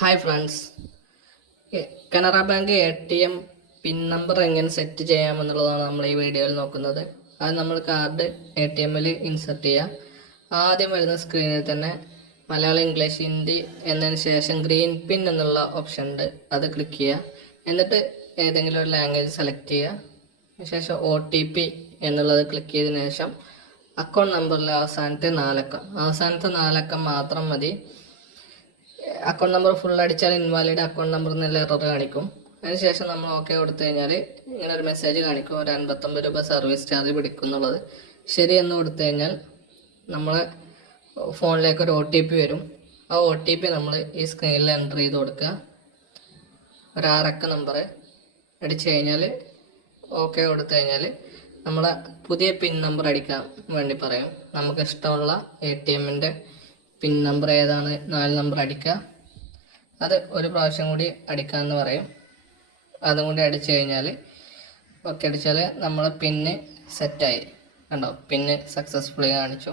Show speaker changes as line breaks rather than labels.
Hi friends Canara bank A T M pin number എങ്ങനെ set ചെയ്യാമെന്നുള്ളതാണ് നമ്മൾ ഈ വീഡിയോയിൽ നോക്കുന്നത്. അത് നമ്മൾ കാർഡ് എ ടി എമ്മിൽ ഇൻസെർട്ട് ചെയ്യുക ആദ്യം വരുന്ന സ്ക്രീനിൽ തന്നെ മലയാളം ഇംഗ്ലീഷ് ഹിന്ദി എന്നതിന് ശേഷം ഗ്രീൻ പിൻ എന്നുള്ള ഓപ്ഷൻ ഉണ്ട്. അത് ക്ലിക്ക് ചെയ്യുക എന്നിട്ട് ഏതെങ്കിലും ഒരു ലാംഗ്വേജ് സെലക്ട് ചെയ്യുക ശേഷം ഒ ടി പി എന്നുള്ളത് ക്ലിക്ക് ചെയ്തതിനു ശേഷം അക്കൗണ്ട് നമ്പറിൽ അവസാനത്തെ നാലക്കം. അവസാനത്തെ നാലക്കം മാത്രം മതി. അക്കൗണ്ട് നമ്പർ ഫുൾ അടിച്ചാൽ ഇൻവാലിഡ് അക്കൗണ്ട് നമ്പർ എന്നുള്ള എറർ കാണിക്കും. അതിനുശേഷം നമ്മൾ ഓക്കെ കൊടുത്തു കഴിഞ്ഞാൽ ഇങ്ങനെ ഒരു മെസ്സേജ് കാണിക്കും ഒരു അൻപത്തൊമ്പത് രൂപ സർവീസ് ചാർജ് പിടിക്കും എന്നുള്ളത്. ശരി എന്ന് കൊടുത്തു കഴിഞ്ഞാൽ നമ്മളെ ഫോണിലേക്ക് ഒരു ഒ ടി പി വരും. ആ ഒ ടി പി നമ്മൾ ഈ സ്ക്രീനിൽ എന്റർ ചെയ്ത് കൊടുക്കുക. ഒരു ആറക്ക നമ്പർ അടിച്ചു കഴിഞ്ഞാൽ ഓക്കെ കൊടുത്തു കഴിഞ്ഞാൽ നമ്മളെ പുതിയ പിൻ നമ്പർ അടിക്കാൻ വേണ്ടി പറയും. നമുക്ക് ഇഷ്ടമുള്ള എ ടി എമ്മിന്റെ പിൻ നമ്പർ ഏതാണ്? നാല് നമ്പർ അടിക്കുക. അത് ഒരു പ്രാവശ്യം കൂടി അടിക്കാമെന്ന് പറയും. അതും കൂടി അടിച്ചു കഴിഞ്ഞാൽ ഒക്കെ അടിച്ചാൽ നമ്മൾ പിന്നെ സെറ്റായി കണ്ടോ? പിന്നെ സക്സസ്ഫുള്ളി കാണിച്ചു.